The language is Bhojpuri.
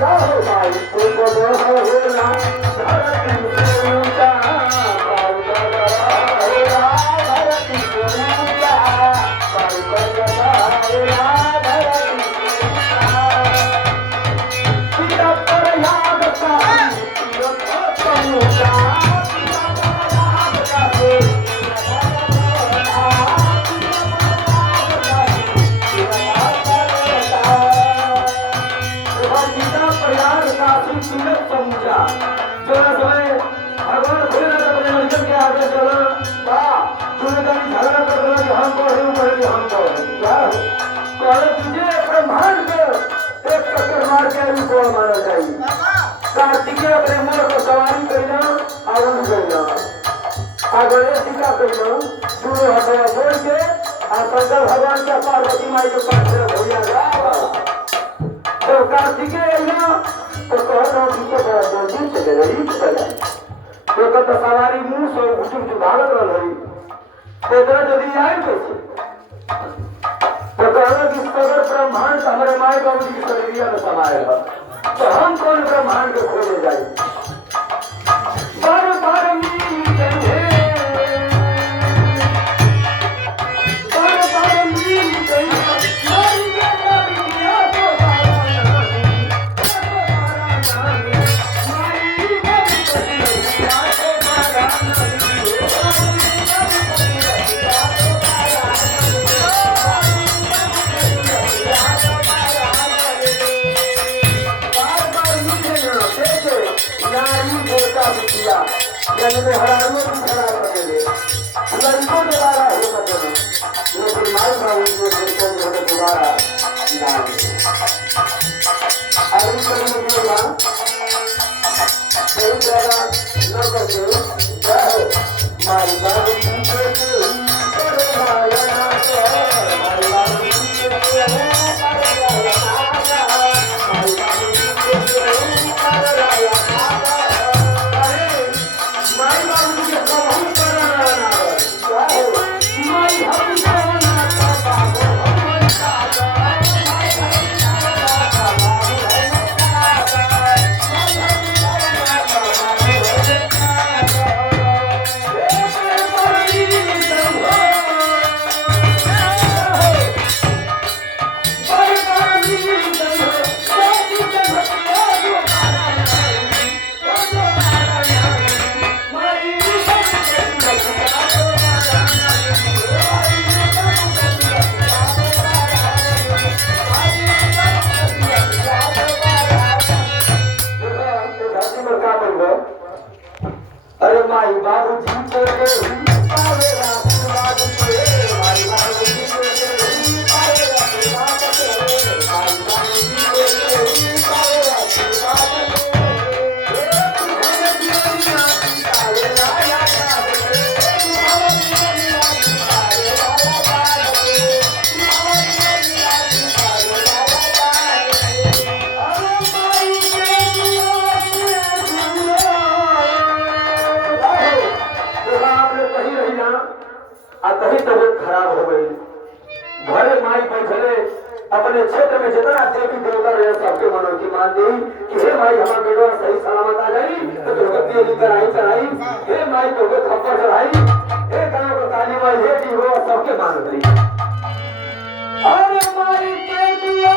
राहो भाई को होला धरती से ऊंचा पाऊ गगरा होला धरती से ऊंचा पाऊ गगरा होला धरती से ऊंचा पिता पर याद का तीरथ समूचा पिता पर याद का तीरथ समूचा जो समय भगवान भोलेनाथ अपने मंदिर के आगे चला बा तूने कभी झगड़ा कर रहा कि हम को हम क्या कहले तुझे ब्रह्मांड के एक चक्कर मार के ही को मारा चाहिए कार्तिकेय अपने मोर को सवारी कइला आवन कइला आ गणेश जी का कइला दोनों हथवा जोड़ के आ शंकर भगवान का पार्वती माई के पास भैया जा तो कार्तिकेय ना तो कहता कि तो जल्दी से गरीब चला तो कहता सवारी मुंह से घुटुक जो भागत रही तो इतना जल्दी आए कैसे तो कहना कि सगर ब्रह्मांड हमारे माए बाबू जी की शरीरिया में समाएगा तो हम कौन ब्रह्मांड को खोले जाए बार बार नींद है बार बार नींद है मैंने हराने की खड़ा कर दे लड़कों दोबारा हो सकते लेकिन माई बाबू जो देखते हैं दोबारा ना अभी करने के बाद सही जगह न करके जाओ माई बाबू अरे माई बाबू जी को पावे आशीर्वाद के माई बाबू जी को पावे आशीर्वाद के माई बाबू जी को पावे आशीर्वाद कहीं तबियत खराब हो गई घरे माई बैठले अपने क्षेत्र में जितना देवी देवता रहे सबके मनों की मान दी कि हे माई हमारा बेटा सही सलामत आ जाई तो दुर्गति कराई हे माई तो खप्पर चढ़ाई हे गांव को ताली माई हे दी हो सबके मान दी अरे माई के दिया